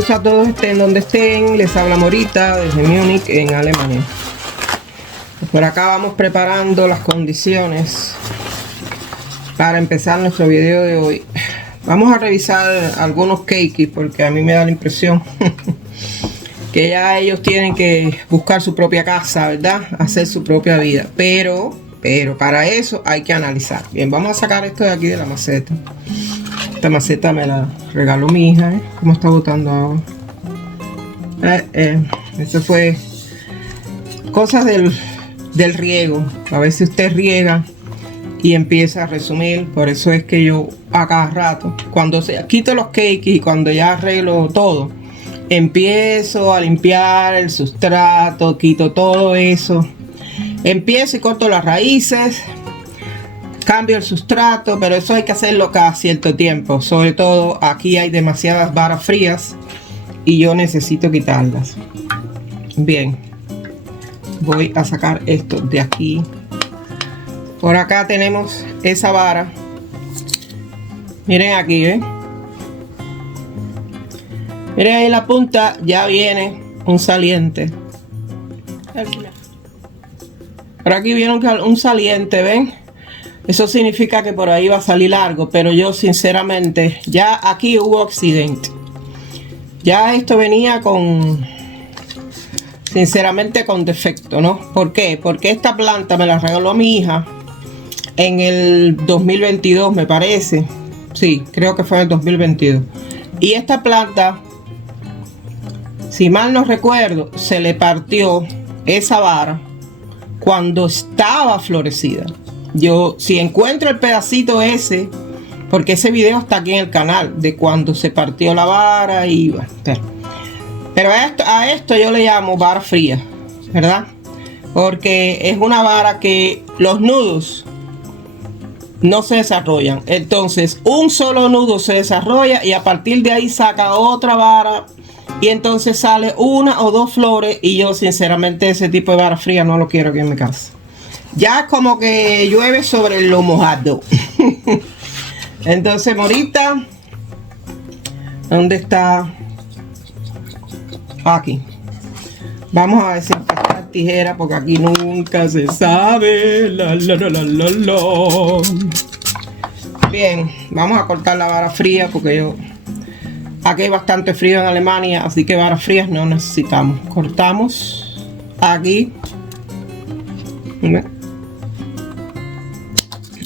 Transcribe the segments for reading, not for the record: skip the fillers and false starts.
Saludos a todos, estén donde estén. Les habla Morita desde Múnich, en Alemania. Por acá vamos preparando las condiciones para empezar nuestro video de hoy. Vamos a revisar algunos cakes porque a mí me da la impresión que ya ellos tienen que buscar su propia casa, ¿verdad? Hacer su propia vida. Pero para eso hay que analizar. Bien, vamos a sacar esto de aquí de la maceta. Esta maceta me la regaló mi hija, ¿eh? ¿Cómo está botando agua? Eso fue cosas del riego. A veces usted riega y empieza a resumir. Por eso es que yo a cada rato, cuando quito los cakes y cuando ya arreglo todo, empiezo a limpiar el sustrato, quito todo eso, empiezo y corto las raíces, cambio el sustrato, pero eso hay que hacerlo cada cierto tiempo. Sobre todo aquí hay demasiadas varas frías y yo necesito quitarlas. Bien, voy a sacar esto de aquí. Por acá tenemos esa vara. Miren aquí, ¿eh? Miren ahí la punta, ya viene un saliente. Por aquí vieron que un saliente, ¿ven? Eso significa que por ahí va a salir largo, pero yo sinceramente, ya aquí hubo accidente. Ya esto venía sinceramente con defecto, ¿no? ¿Por qué? Porque esta planta me la regaló mi hija en el 2022, me parece. Sí, creo que fue en el 2022. Y esta planta, si mal no recuerdo, se le partió esa vara cuando estaba florecida. Yo, si encuentro el pedacito ese, porque ese video está aquí en el canal, de cuando se partió la vara y bueno, pero a esto yo le llamo vara fría, ¿verdad? Porque es una vara que los nudos no se desarrollan. Entonces, un solo nudo se desarrolla y a partir de ahí saca otra vara y entonces sale una o dos flores, y yo sinceramente ese tipo de vara fría no lo quiero aquí en mi casa. Ya como que llueve sobre lo mojado. Entonces, Morita, ¿dónde está? Aquí. Vamos a desinfectar tijera porque aquí nunca se sabe. Bien, vamos a cortar la vara fría porque aquí hay bastante frío en Alemania, así que varas frías no necesitamos. Cortamos aquí.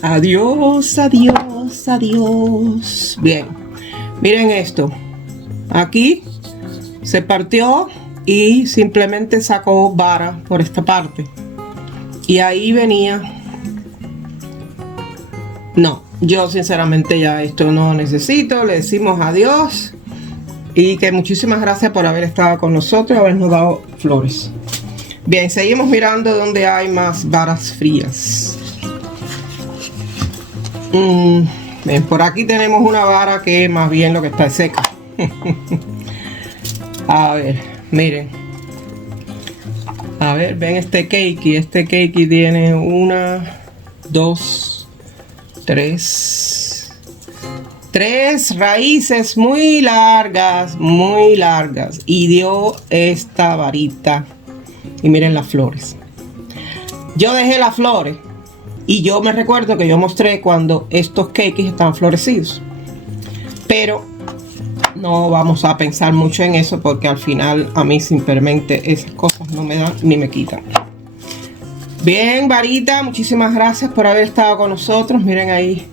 Adiós, adiós, adiós. Bien, miren esto. Aquí se partió y simplemente sacó vara por esta parte. Y ahí venía. No, yo sinceramente ya esto no necesito. Le decimos adiós. Y que muchísimas gracias por haber estado con nosotros, habernos dado flores. Bien, seguimos mirando donde hay más varas frías. Bien, por aquí tenemos una vara que más bien lo que está es seca. A ver, miren. A ver, ven este cake. Este cake tiene una, dos, tres raíces muy largas, y dio esta varita. Y miren las flores. Yo dejé las flores y yo me recuerdo que yo mostré cuando estos cakes estaban florecidos, pero no vamos a pensar mucho en eso porque al final a mí simplemente esas cosas no me dan ni me quitan. Bien, varita, muchísimas gracias por haber estado con nosotros. Miren ahí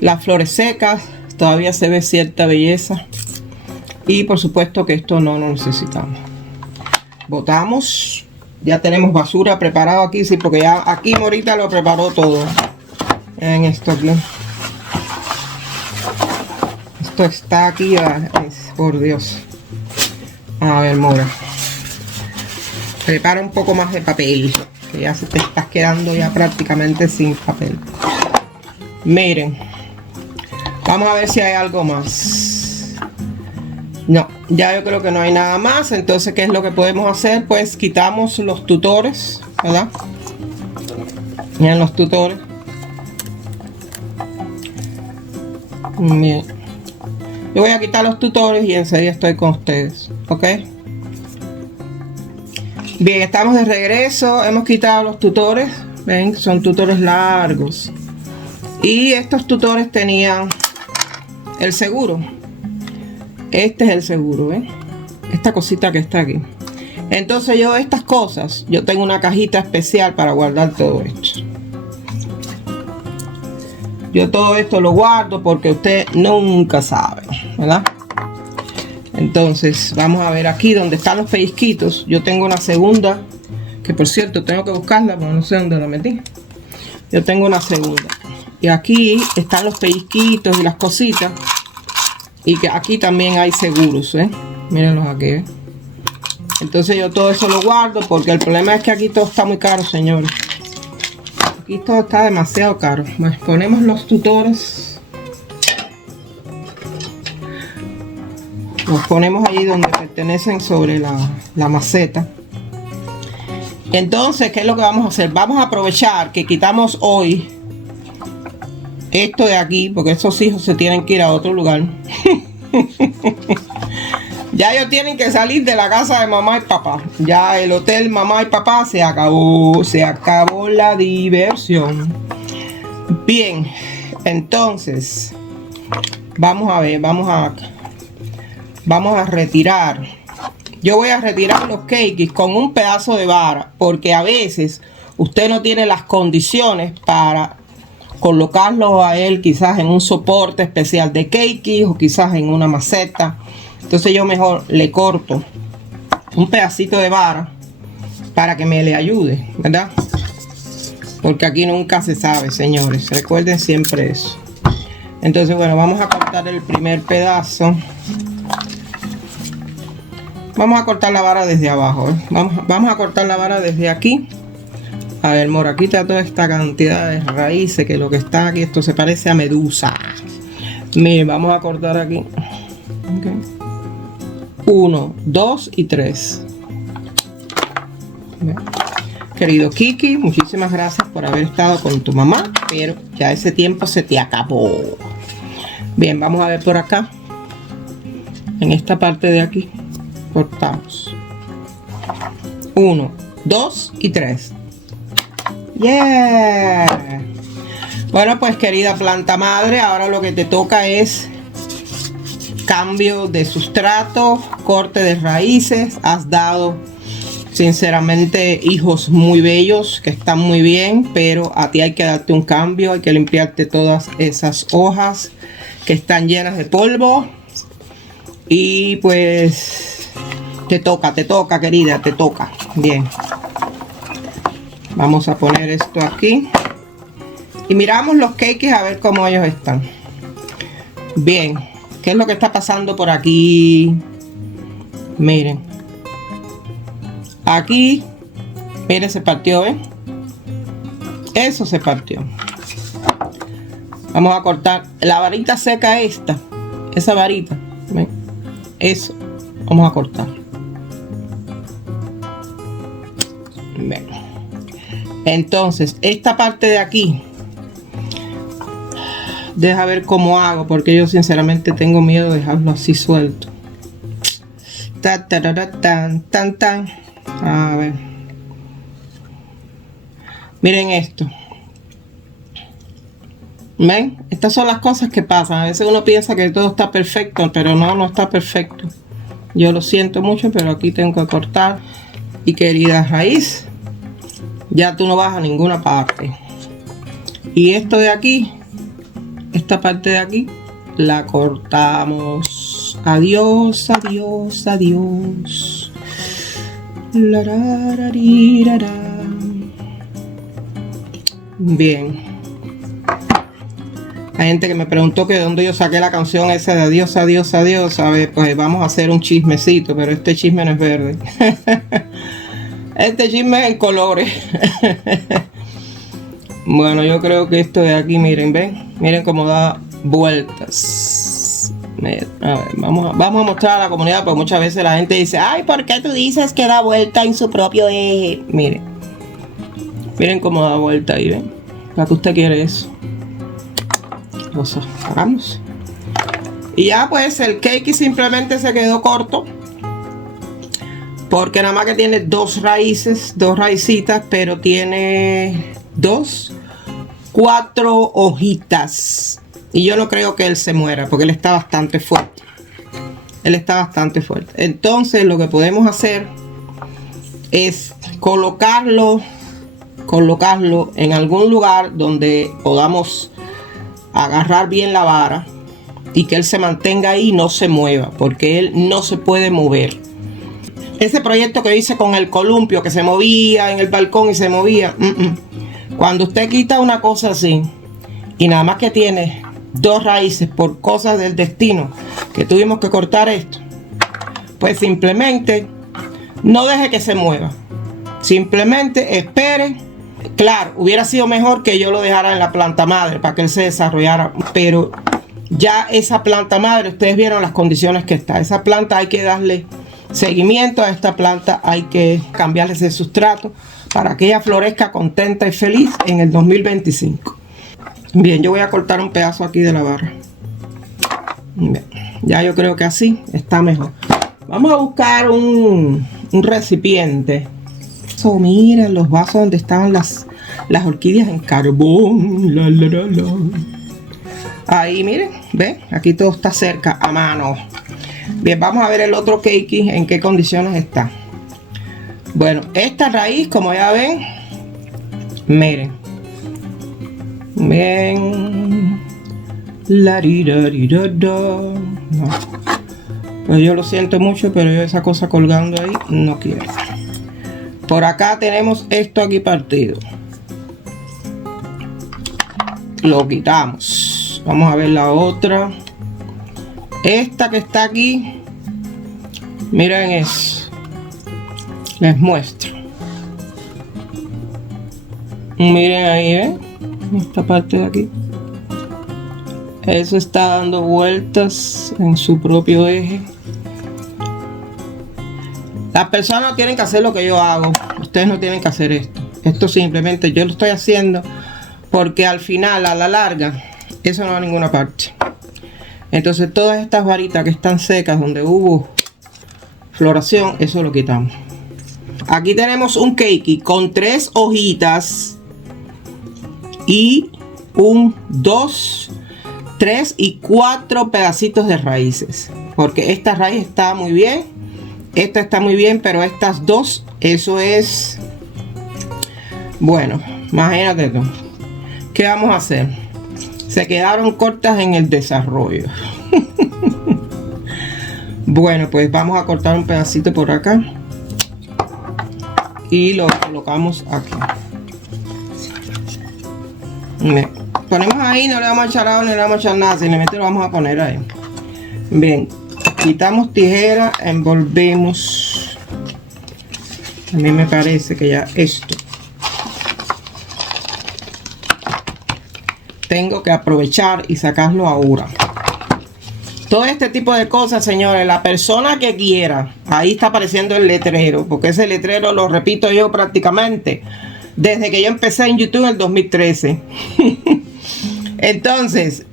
las flores secas, todavía se ve cierta belleza. Y por supuesto que esto no lo necesitamos. Botamos. Ya tenemos basura preparado aquí, sí, porque ya aquí Morita lo preparó todo. En esto aquí. Esto está aquí, por Dios. A ver, Mora. Prepara un poco más de papel, que ya se te estás quedando ya prácticamente sin papel. Miren. Vamos a ver si hay algo más. No, ya yo creo que no hay nada más. Entonces, ¿qué es lo que podemos hacer? Pues quitamos los tutores, ¿verdad? Miren los tutores. Bien. Yo voy a quitar los tutores y enseguida estoy con ustedes, ¿ok? Bien, estamos de regreso. Hemos quitado los tutores. Ven, son tutores largos. Y estos tutores tenían el seguro. Este es el seguro, ¿ven? Esta cosita que está aquí. Entonces yo estas cosas, yo tengo una cajita especial para guardar todo esto. Yo todo esto lo guardo porque usted nunca sabe, ¿verdad? Entonces vamos a ver aquí donde están los pellizquitos. Yo tengo una segunda, que por cierto tengo que buscarla porque no sé dónde la metí. Yo tengo una segunda. Y aquí están los pellizquitos y las cositas. Y que aquí también hay seguros, ¿eh? Mírenlos aquí, ¿eh? Entonces yo todo eso lo guardo porque el problema es que aquí todo está muy caro, señores. Aquí todo está demasiado caro. Pues ponemos los tutores. Los ponemos allí donde pertenecen sobre la maceta. Entonces, ¿qué es lo que vamos a hacer? Vamos a aprovechar que quitamos hoy esto de aquí, porque esos hijos se tienen que ir a otro lugar. Ya ellos tienen que salir de la casa de mamá y papá. Ya el hotel mamá y papá se acabó. Se acabó la diversión. Bien, entonces vamos a ver, vamos a retirar. Yo voy a retirar los cakes con un pedazo de vara, porque a veces usted no tiene las condiciones para colocarlo a él quizás en un soporte especial de cakes o quizás en una maceta. Entonces yo mejor le corto un pedacito de vara para que me le ayude, ¿verdad? Porque aquí nunca se sabe, señores. Recuerden siempre eso. Entonces, bueno, vamos a cortar el primer pedazo. Vamos a cortar la vara desde abajo, ¿eh? Vamos a cortar la vara desde aquí. A ver, mora, quita toda esta cantidad de raíces, que lo que está aquí, esto se parece a medusa. Miren, vamos a cortar aquí. Okay. 1, 2 y 3. Querido Kiki, muchísimas gracias por haber estado con tu mamá, pero ya ese tiempo se te acabó. Bien, vamos a ver por acá. En esta parte de aquí cortamos 1, 2 y 3. Yeah. Bueno, pues querida planta madre, ahora lo que te toca es cambio de sustrato, corte de raíces. Has dado sinceramente hijos muy bellos que están muy bien, pero a ti hay que darte un cambio, hay que limpiarte todas esas hojas que están llenas de polvo. Y pues te toca querida, te toca. Bien, vamos a poner esto aquí y miramos los cakes a ver cómo ellos están. Bien, ¿qué es lo que está pasando por aquí? Miren, aquí, miren, se partió, ¿ven? Eso se partió. Vamos a cortar la varita seca esta, esa varita, ¿ven? Eso, vamos a cortar. Ven. Entonces, esta parte de aquí, deja ver cómo hago, porque yo sinceramente tengo miedo de dejarlo así suelto. Tan. A ver. Miren esto. ¿Ven? Estas son las cosas que pasan. A veces uno piensa que todo está perfecto, pero no está perfecto. Yo lo siento mucho, pero aquí tengo que cortar. Y querida raíz, ya tú no vas a ninguna parte. Y esto de aquí, esta parte de aquí, la cortamos. Adiós, adiós, adiós. Bien. Hay gente que me preguntó que de dónde yo saqué la canción esa de adiós, adiós, adiós. A ver, pues vamos a hacer un chismecito, pero este chisme no es verde. Este chisme es en colores. Bueno, yo creo que esto de aquí, miren, ven, miren cómo da vueltas. Miren, a ver, vamos a mostrar a la comunidad, porque muchas veces la gente dice, ay, ¿por qué tú dices que da vuelta en su propio eje? Miren cómo da vuelta ahí, ven. ¿Para qué usted quiere eso? Lo sacamos. Y ya pues el cake simplemente se quedó corto, porque nada más que tiene dos raíces, dos raicitas, pero tiene 4 hojitas. Y yo no creo que él se muera, porque él está bastante fuerte. Él está bastante fuerte. Entonces lo que podemos hacer es colocarlo en algún lugar donde podamos agarrar bien la vara y que él se mantenga ahí y no se mueva, porque él no se puede mover. Ese proyecto que hice con el columpio, que se movía en el balcón y se movía, cuando usted quita una cosa así y nada más que tiene 2 raíces por cosas del destino que tuvimos que cortar esto, pues simplemente no deje que se mueva, simplemente espere. Claro, hubiera sido mejor que yo lo dejara en la planta madre para que él se desarrollara, pero ya esa planta madre, ustedes vieron las condiciones que está. Esa planta hay que darle seguimiento, a esta planta hay que cambiarle ese sustrato para que ella florezca contenta y feliz en el 2025. Bien, yo voy a cortar un pedazo aquí de la barra. Bien, ya yo creo que así está mejor. Vamos a buscar un recipiente. So, miren los vasos donde estaban las orquídeas en carbón. Ahí, miren, ¿ven? Aquí todo está cerca, a mano. Bien, vamos a ver el otro cake en qué condiciones está. Bueno, esta raíz, como ya ven, miren. Bien. No. Pues yo lo siento mucho, pero yo esa cosa colgando ahí no quiero. Por acá tenemos esto aquí partido. Lo quitamos. Vamos a ver la otra. Esta que está aquí, miren eso. Les muestro. Miren ahí, ¿eh? Esta parte de aquí. Eso está dando vueltas en su propio eje. Las personas no tienen que hacer lo que yo hago. Ustedes no tienen que hacer esto. Esto simplemente yo lo estoy haciendo porque al final, a la larga, eso no va a ninguna parte. Entonces todas estas varitas que están secas donde hubo floración, eso lo quitamos. Aquí tenemos un cake con 3 hojitas y 2, 3 y 4 pedacitos de raíces. Porque esta raíz está muy bien. Esta está muy bien, pero estas 2, eso es... Bueno, imagínate tú. ¿Qué vamos a hacer? Se quedaron cortas en el desarrollo. Bueno, pues vamos a cortar un pedacito por acá. Y lo colocamos aquí. Ponemos ahí, no le vamos a echar agua, no le vamos a echar nada. Simplemente lo vamos a poner ahí. Bien. Quitamos tijera, envolvemos. A mí me parece que ya esto tengo que aprovechar y sacarlo ahora. Todo este tipo de cosas, señores, la persona que quiera, ahí está apareciendo el letrero, porque ese letrero lo repito yo prácticamente desde que yo empecé en YouTube en el 2013. Entonces,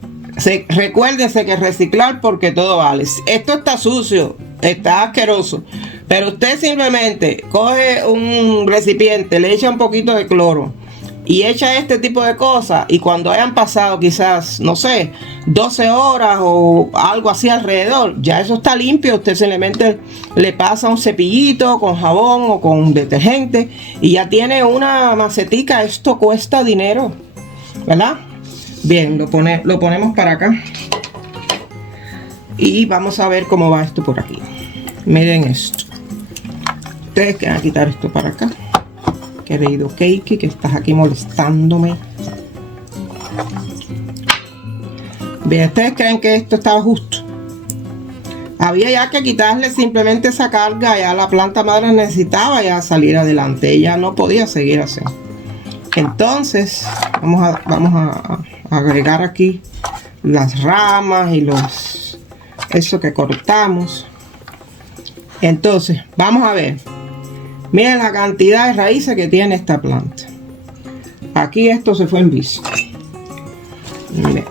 recuérdense que reciclar porque todo vale. Esto está sucio, está asqueroso, pero usted simplemente coge un recipiente, le echa un poquito de cloro y echa este tipo de cosas, y cuando hayan pasado quizás, no sé, 12 horas o algo así alrededor, ya eso está limpio. Usted simplemente le pasa un cepillito con jabón o con detergente y ya tiene una macetica. Esto cuesta dinero, ¿verdad? Bien, lo ponemos para acá y vamos a ver cómo va esto por aquí. Miren esto. Ustedes que van a quitar esto para acá. Querido Cakey, que estás aquí molestándome. Bien, ¿ustedes creen que esto estaba justo? Había ya que quitarle simplemente esa carga. Ya la planta madre necesitaba ya salir adelante. Ella no podía seguir así. Entonces, vamos a agregar aquí las ramas y eso que cortamos. Entonces, vamos a ver. Miren la cantidad de raíces que tiene esta planta. Aquí esto se fue en visto. Miren.